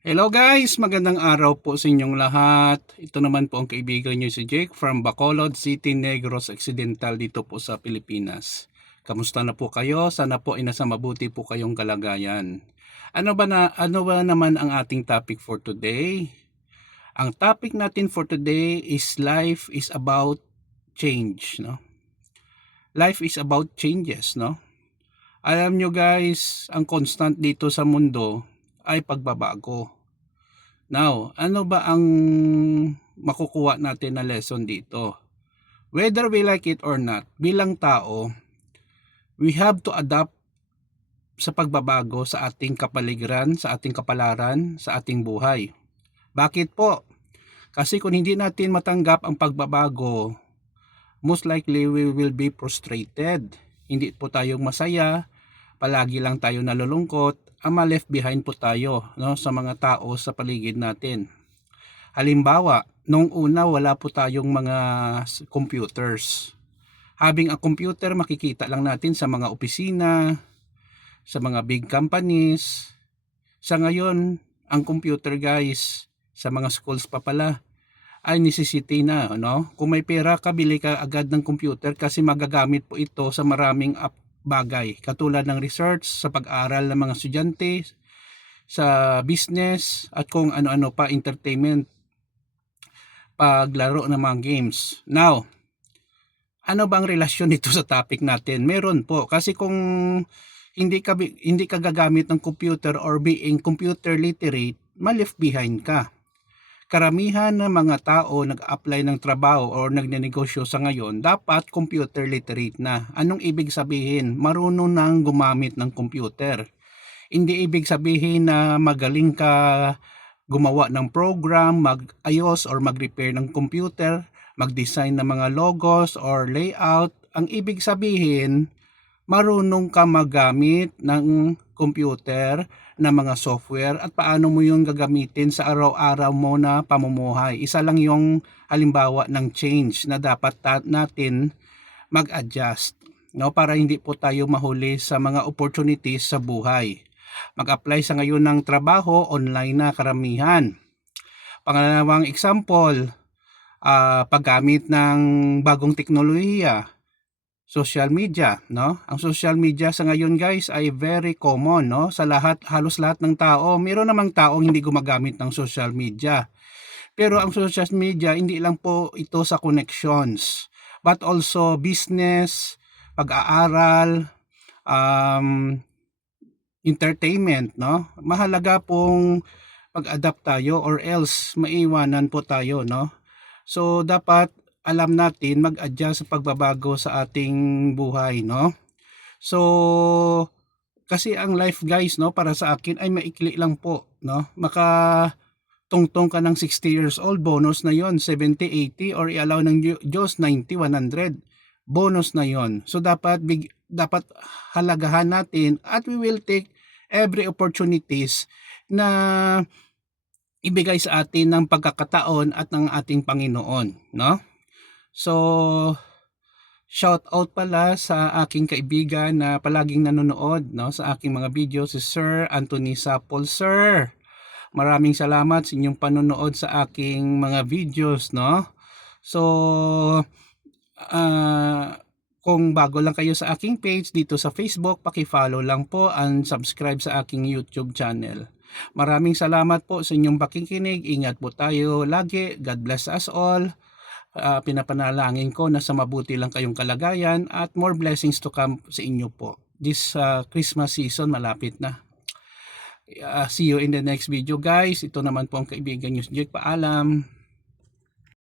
Hello guys! Magandang araw po sa inyong lahat. Ito naman po ang kaibigan nyo si Jake from Bacolod City, Negros Occidental dito po sa Pilipinas. Kamusta na po kayo? Sana po ay nasa mabuti po kayong kalagayan. Ano ba naman ang ating topic for today? Ang topic natin for today is life is about change, no? Life is about changes, no? Alam nyo guys, ang constant dito sa mundo ay pagbabago. Now, ano ba ang makukuha natin na lesson dito? Whether we like it or not, bilang tao, we have to adapt sa pagbabago sa ating kapaligiran, sa ating kapalaran, sa ating buhay. Bakit po? Kasi kung hindi natin matanggap ang pagbabago, most likely we will be frustrated. Hindi po tayong masaya, palagi lang tayo nalulungkot, left behind po tayo, no, sa mga tao sa paligid natin. Halimbawa, nung una wala po tayong mga computers. Having a computer, makikita lang natin sa mga opisina, sa mga big companies. Sa ngayon, ang computer guys, sa mga schools pa pala, ay necessity na, no? Kung may pera ka, bili ka agad ng computer kasi magagamit po ito sa maraming bagay. Katulad ng research, sa pag-aaral ng mga estudyante, sa business, at kung ano-ano pa, entertainment, paglaro ng mga games. Now, ano bang relasyon nito sa topic natin? Meron po. Kasi kung hindi ka gagamit ng computer or being computer literate, ma-left behind ka. Karamihan ng mga tao nag-apply ng trabaho or nagnenegosyo sa ngayon, dapat computer literate na. Anong ibig sabihin? Marunong nang gumamit ng computer. Hindi ibig sabihin na magaling ka gumawa ng program, mag-ayos or mag-repair ng computer, mag-design ng mga logos or layout. Ang ibig sabihin, marunong ka magamit ng computer na mga software at paano mo yung gagamitin sa araw-araw mo na pamumuhay. Isa lang yung halimbawa ng change na dapat natin mag-adjust, no, para hindi po tayo mahuli sa mga opportunities sa buhay. Mag-apply sa ngayon ng trabaho, online na karamihan. Pangalawang example, paggamit ng bagong teknolohiya, social media, no? Ang social media sa ngayon guys ay very common, no? Sa halos lahat ng tao. Meron namang taong hindi gumagamit ng social media. Pero ang social media hindi lang po ito sa connections, but also business, pag-aaral, entertainment, no? Mahalaga pong pag-adapt tayo or else maiwanan po tayo, no? So dapat alam natin mag-adjust sa pagbabago sa ating buhay, no? So kasi ang life guys, no, para sa akin ay maikli lang po, no? Tungtong ka ng 60 years old, bonus na yon, 70, 80 or i-allow ng Diyos 90, 100. Bonus na yon. So dapat halagahan natin at we will take every opportunities na ibigay sa atin ng pagkakataon at ng ating Panginoon, no? So shout out pala sa aking kaibigan na palaging nanonood, no, sa aking mga video, si Sir Anthony Sapol. Sir, maraming salamat sa inyong panonood sa aking mga videos, no? So kung bago lang kayo sa aking page dito sa Facebook, paki-follow lang po and subscribe sa aking YouTube channel. Maraming salamat po sa inyong pakikinig. Ingat po tayo lagi. God bless us all. Pinapanalangin ko na sa mabuti lang kayong kalagayan at more blessings to come sa inyo po. This Christmas season malapit na. See you in the next video guys. Ito naman po ang kaibigan nyo si Jake. Paalam.